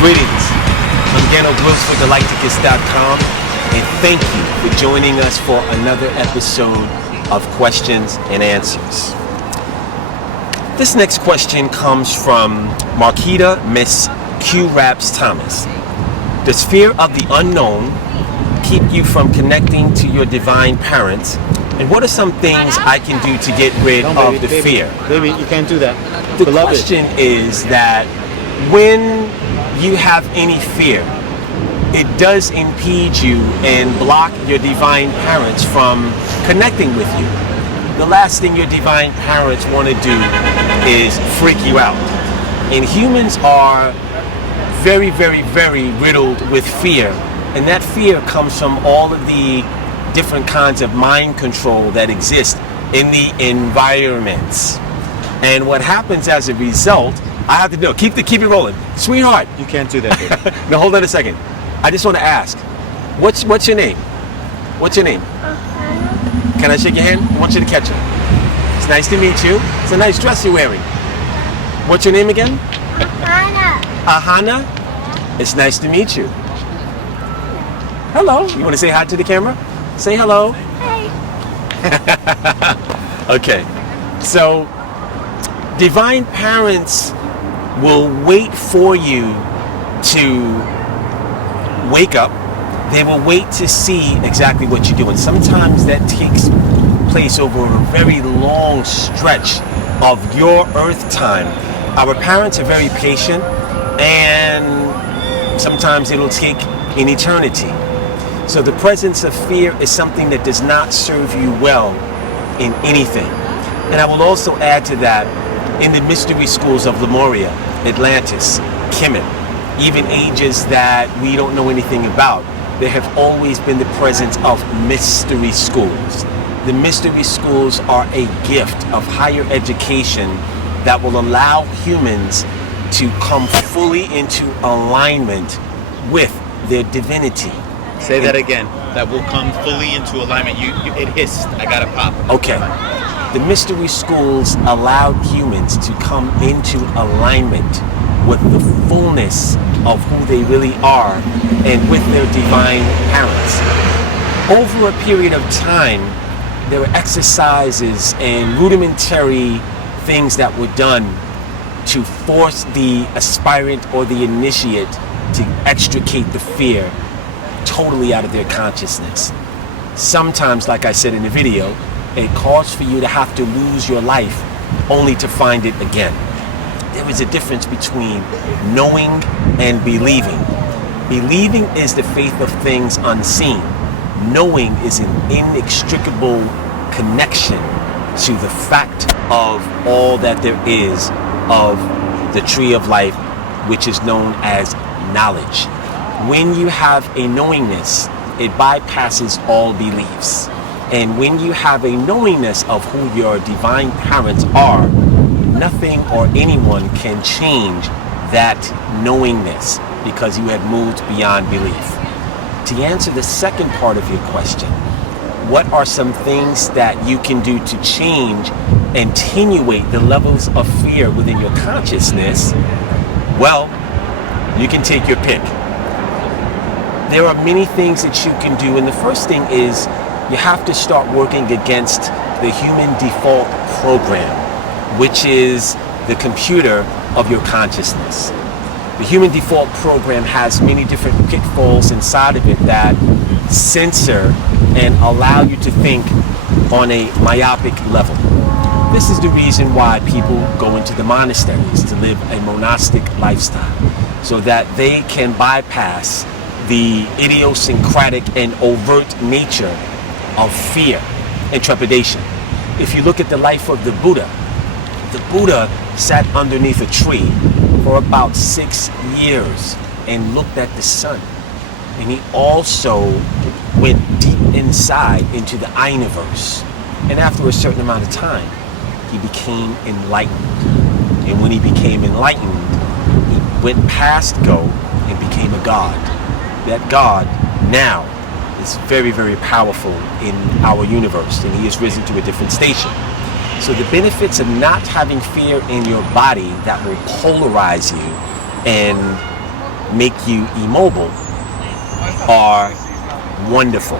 Greetings. I'm Gano Grills for Galighticus.com, and thank you for joining us for another episode of Questions and Answers. This next question comes from Marquita Miss Q. Raps Thomas. Does fear of the unknown keep you from connecting to your divine parents? And what are some things I can do to get rid of the fear? Baby, you can't do that. The question is that when you have any fear, it does impede you and block your divine parents from connecting with you. The last thing your divine parents want to do is freak you out. And humans are very, very, very riddled with fear. And that fear comes from all of the different kinds of mind control that exist in the environments. And what happens as a result, I have to do it. Keep it rolling. Sweetheart. You can't do that, baby. Now hold on a second. I just want to ask, what's your name? What's your name? Can I shake your hand? I want you to catch it. It's nice to meet you. It's a nice dress you're wearing. What's your name again? Ahana. It's nice to meet you. Hello. You want to say hi to the camera? Say hello. Hey. Okay. So, divine parents will wait for you to wake up. They will wait to see exactly what you're doing. Sometimes that takes place over a very long stretch of your earth time. Our parents are very patient, and sometimes it'll take an eternity. So the presence of fear is something that does not serve you well in anything. And I will also add to that, in the mystery schools of Lemuria, Atlantis, Kemet, even ages that we don't know anything about, there have always been the presence of mystery schools. The mystery schools are a gift of higher education that will allow humans to come fully into alignment with their divinity. Say that again. That will come fully into alignment. It hissed. I got a pop. Okay. The mystery schools allowed humans to come into alignment with the fullness of who they really are and with their divine parents. Over a period of time, there were exercises and rudimentary things that were done to force the aspirant or the initiate to extricate the fear totally out of their consciousness. Sometimes, like I said in the video, it calls for you to have to lose your life only to find it again. There is a difference between knowing and believing. Believing is the faith of things unseen. Knowing is an inextricable connection to the fact of all that there is of the tree of life, which is known as knowledge. When you have a knowingness, it bypasses all beliefs. And when you have a knowingness of who your divine parents are, nothing or anyone can change that knowingness because you have moved beyond belief. To answer the second part of your question, what are some things that you can do to change and attenuate the levels of fear within your consciousness? Well, you can take your pick. There are many things that you can do, and the first thing is you have to start working against the human default program, which is the computer of your consciousness. The human default program has many different pitfalls inside of it that censor and allow you to think on a myopic level. This is the reason why people go into the monasteries to live a monastic lifestyle, so that they can bypass the idiosyncratic and overt nature of fear and trepidation. If you look at the life of the Buddha sat underneath a tree for about 6 years and looked at the sun. And he also went deep inside into the universe. And after a certain amount of time, he became enlightened. And when he became enlightened, he went past go and became a god. That God now is very, very powerful in our universe, and he has risen to a different station. So the benefits of not having fear in your body that will polarize you and make you immobile are wonderful.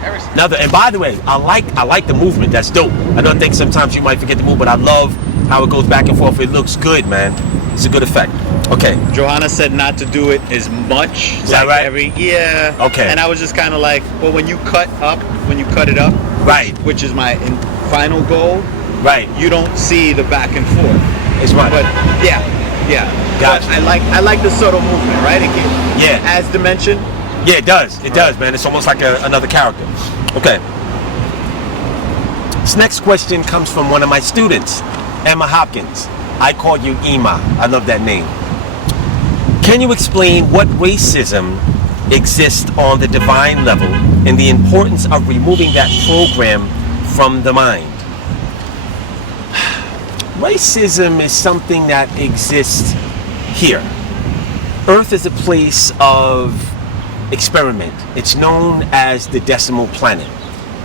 And by the way, I like the movement. That's dope. I don't think sometimes you might forget the move, but I love how it goes back and forth. It looks good, man. It's a good effect. Okay. Johanna said not to do it as much. Is that right? Okay. And I was just kind of like, well, when you cut it up, right, which is my final goal, right, you don't see the back and forth. It's right. But yeah. Gotcha. I like the subtle movement, right? Yeah. Adds dimension. Yeah, it does. It does, man. It's almost like another character. Okay. This next question comes from one of my students, Emma Hopkins. I call you Ema. I love that name. Can you explain what racism exists on the divine level and the importance of removing that program from the mind? Racism is something that exists here. Earth is a place of experiment. It's known as the decimal planet.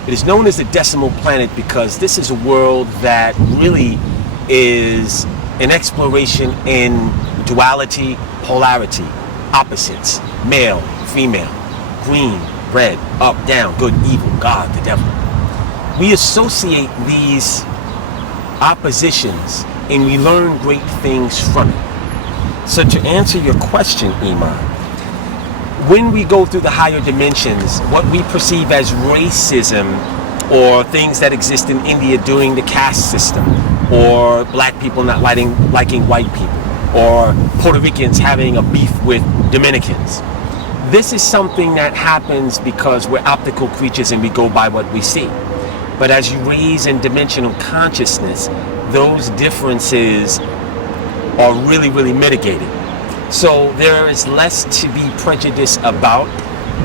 It is known as the decimal planet because this is a world that really is an exploration in duality, polarity, opposites, male, female, green, red, up, down, good, evil, God, the devil. We associate these oppositions and we learn great things from it. So to answer your question, Iman, when we go through the higher dimensions, what we perceive as racism or things that exist in India during the caste system, or black people not liking white people, or Puerto Ricans having a beef with Dominicans. This is something that happens because we're optical creatures and we go by what we see. But as you raise in dimensional consciousness, those differences are really, really mitigated. So there is less to be prejudiced about,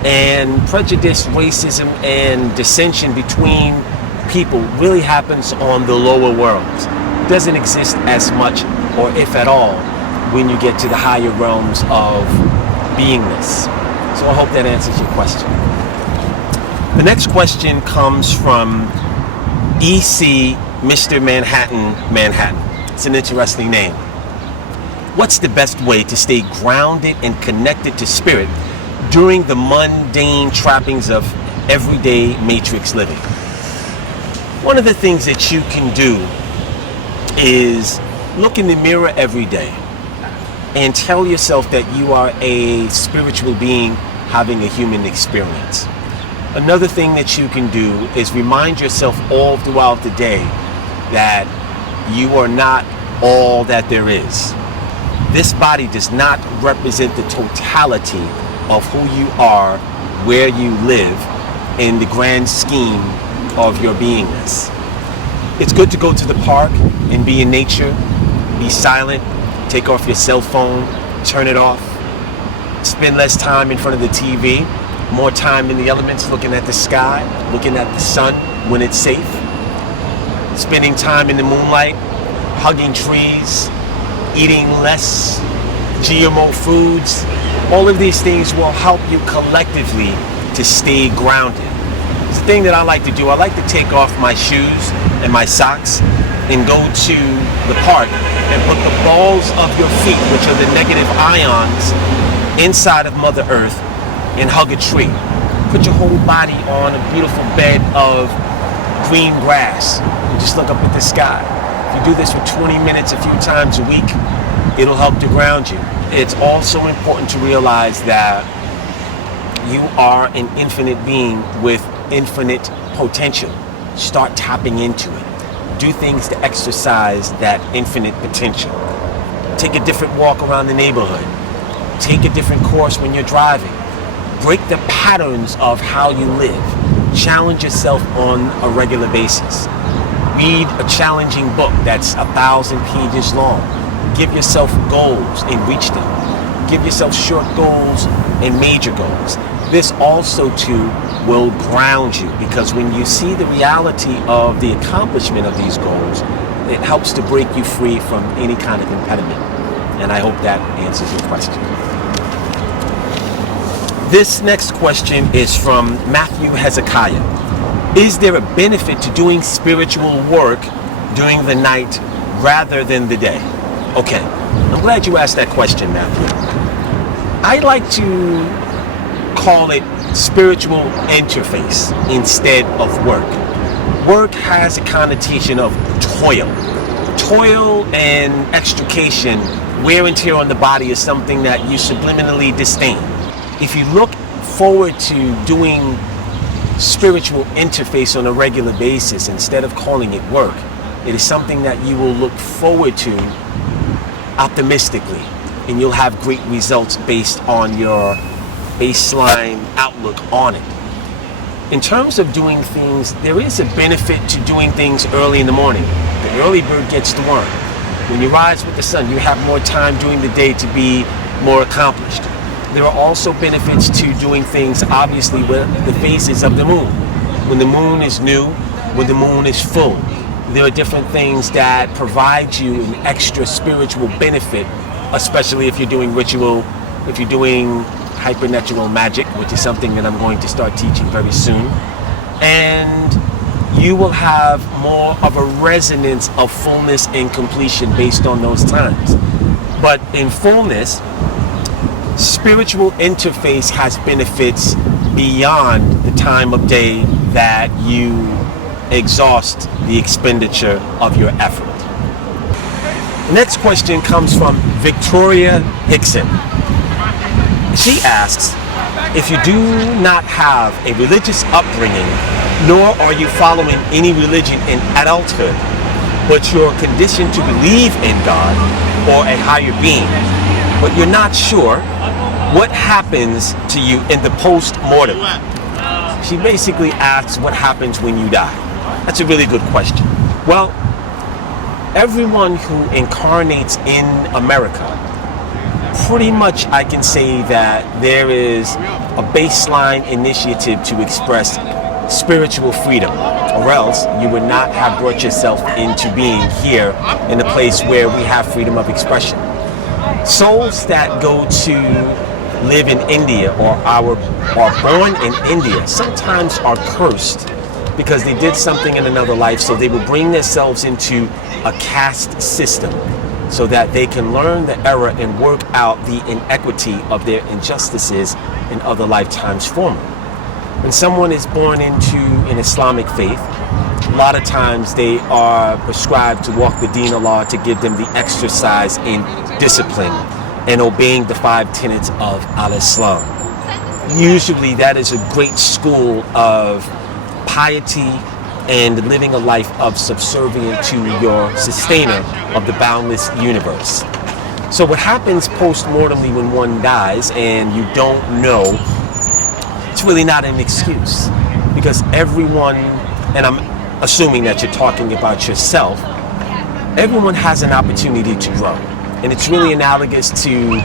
and prejudice, racism, and dissension between people really happens on the lower worlds. It doesn't exist as much, or if at all, when you get to the higher realms of beingness. So I hope that answers your question. The next question comes from EC Mr. Manhattan. It's an interesting name. What's the best way to stay grounded and connected to spirit during the mundane trappings of everyday matrix living? One of the things that you can do is look in the mirror every day and tell yourself that you are a spiritual being having a human experience. Another thing that you can do is remind yourself all throughout the day that you are not all that there is. This body does not represent the totality of who you are, where you live, in the grand scheme of your beingness. It's good to go to the park and be in nature, be silent, take off your cell phone, turn it off, spend less time in front of the TV, more time in the elements, looking at the sky, looking at the sun when it's safe, spending time in the moonlight, hugging trees, eating less GMO foods. All of these things will help you collectively to stay grounded. It's the thing that I like to do. I like to take off my shoes and my socks and go to the park and put the balls of your feet, which are the negative ions, inside of Mother Earth and hug a tree. Put your whole body on a beautiful bed of green grass and just look up at the sky. If you do this for 20 minutes a few times a week, it'll help to ground you. It's also important to realize that you are an infinite being with infinite potential. Start tapping into it. Do things to exercise that infinite potential. Take a different walk around the neighborhood. Take a different course when you're driving. Break the patterns of how you live. Challenge yourself on a regular basis. Read a challenging book that's 1,000 pages long. Give yourself goals and reach them. Give yourself short goals and major goals. This also too will ground you, because when you see the reality of the accomplishment of these goals, it helps to break you free from any kind of impediment. And I hope that answers your question. This next question is from Matthew Hezekiah. Is there a benefit to doing spiritual work during the night rather than the day? Okay, I'm glad you asked that question, Matthew. I like to call it spiritual interface instead of work. Work has a connotation of toil. Toil and extrication, wear and tear on the body, is something that you subliminally disdain. If you look forward to doing spiritual interface on a regular basis instead of calling it work, it is something that you will look forward to optimistically, and you'll have great results based on your baseline outlook on it. In terms of doing things, there is a benefit to doing things early in the morning. The early bird gets the worm. When you rise with the sun, you have more time during the day to be more accomplished. There are also benefits to doing things, obviously, with the phases of the moon. When the moon is new, when the moon is full, there are different things that provide you an extra spiritual benefit, especially if you're doing ritual, if you're doing hypernatural magic, which is something that I'm going to start teaching very soon. And you will have more of a resonance of fullness and completion based on those times. But in fullness, spiritual interface has benefits beyond the time of day that you exhaust the expenditure of your effort. The next question comes from Victoria Hickson. She asks, if you do not have a religious upbringing, nor are you following any religion in adulthood, but you're conditioned to believe in God or a higher being, but you're not sure, what happens to you in the post-mortem? She basically asks what happens when you die. That's a really good question. Well, everyone who incarnates in America, pretty much I can say that there is a baseline initiative to express spiritual freedom, or else you would not have brought yourself into being here in a place where we have freedom of expression. Souls that go to live in India or are born in India sometimes are cursed because they did something in another life, so they will bring themselves into a caste system so that they can learn the error and work out the inequity of their injustices in other lifetimes former. When someone is born into an Islamic faith, a lot of times they are prescribed to walk the Deen of Allah to give them the exercise in discipline and obeying the 5 tenets of Al-Islam. Usually that is a great school of piety and living a life of subservient to your sustainer of the boundless universe. So what happens post-mortemly when one dies and you don't know, it's really not an excuse, because everyone, and I'm assuming that you're talking about yourself, everyone has an opportunity to grow. And it's really analogous to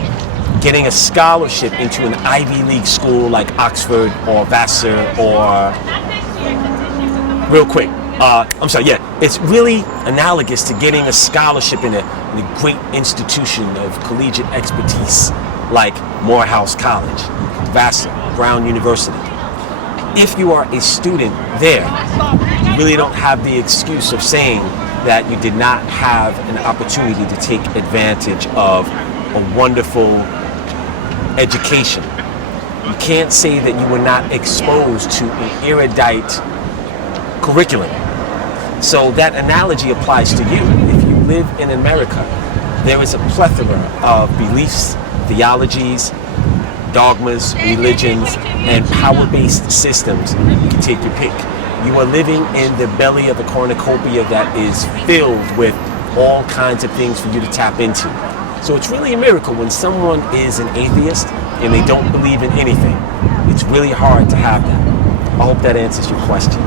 getting a scholarship into an Ivy League school like Oxford or Vassar or, it's really analogous to getting a scholarship in a great institution of collegiate expertise like Morehouse College, Vassar, Brown University. If you are a student there, you really don't have the excuse of saying that you did not have an opportunity to take advantage of a wonderful education. You can't say that you were not exposed to an erudite curriculum. So that analogy applies to you. If you live in America, there is a plethora of beliefs, theologies, dogmas, religions, and power-based systems. You can take your pick. You are living in the belly of a cornucopia that is filled with all kinds of things for you to tap into. So it's really a miracle when someone is an atheist and they don't believe in anything. It's really hard to have that. I hope that answers your question.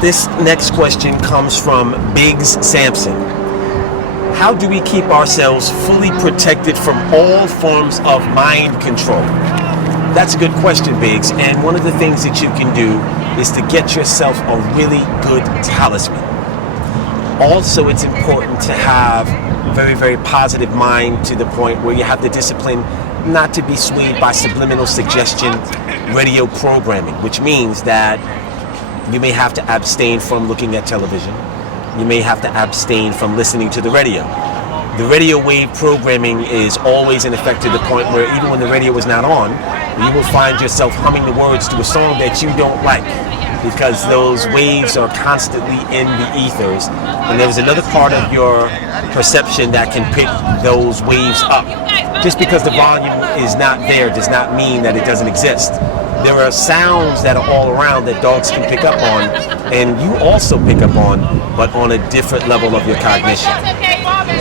This next question comes from Biggs Sampson. How do we keep ourselves fully protected from all forms of mind control? That's a good question, Biggs. And one of the things that you can do is to get yourself a really good talisman. Also, it's important to have a very, very positive mind to the point where you have the discipline not to be swayed by subliminal suggestion radio programming, which means that you may have to abstain from looking at television. You may have to abstain from listening to the radio. The radio wave programming is always in effect to the point where even when the radio is not on, you will find yourself humming the words to a song that you don't like, because those waves are constantly in the ethers. And there's another part of your perception that can pick those waves up. Just because the volume is not there does not mean that it doesn't exist. There are sounds that are all around that dogs can pick up on, and you also pick up on, but on a different level of your cognition.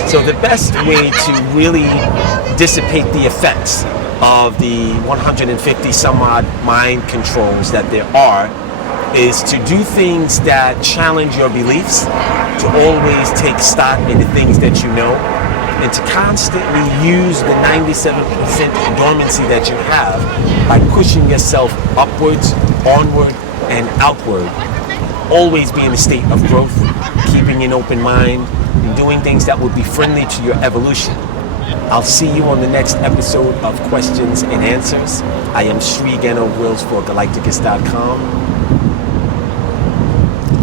So the best way to really dissipate the effects of the 150 some odd mind controls that there are is to do things that challenge your beliefs, to always take stock in the things that you know, and to constantly use the 97% dormancy that you have by pushing yourself upwards, onward, and outward. Always be in a state of growth, keeping an open mind, and doing things that would be friendly to your evolution. I'll see you on the next episode of Questions and Answers. I am SRI Gano Grills for Galighticus.com.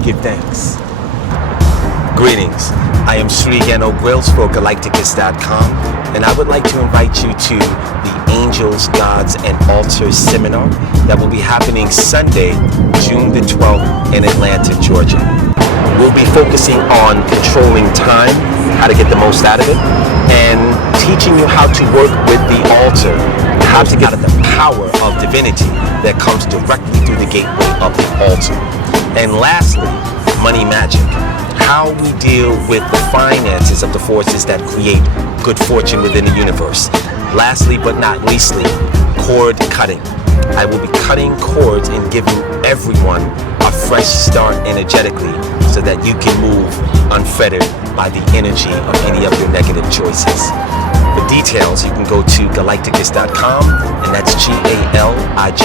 Give thanks. Greetings. I am SRI Gano Grills for Galighticus.com, and I would like to invite you to the Angels, Gods, and Altars seminar that will be happening Sunday, June the 12th in Atlanta, Georgia. We'll be focusing on controlling time, how to get the most out of it, and teaching you how to work with the altar, how to get at the power of divinity that comes directly through the gateway of the altar. And lastly, money magic, how we deal with the finances of the forces that create good fortune within the universe. Lastly but not leastly, cord cutting. I will be cutting cords and giving everyone a fresh start energetically so that you can move unfettered by the energy of any of your negative choices. For details, you can go to Galighticus.com, and that's Galighticus.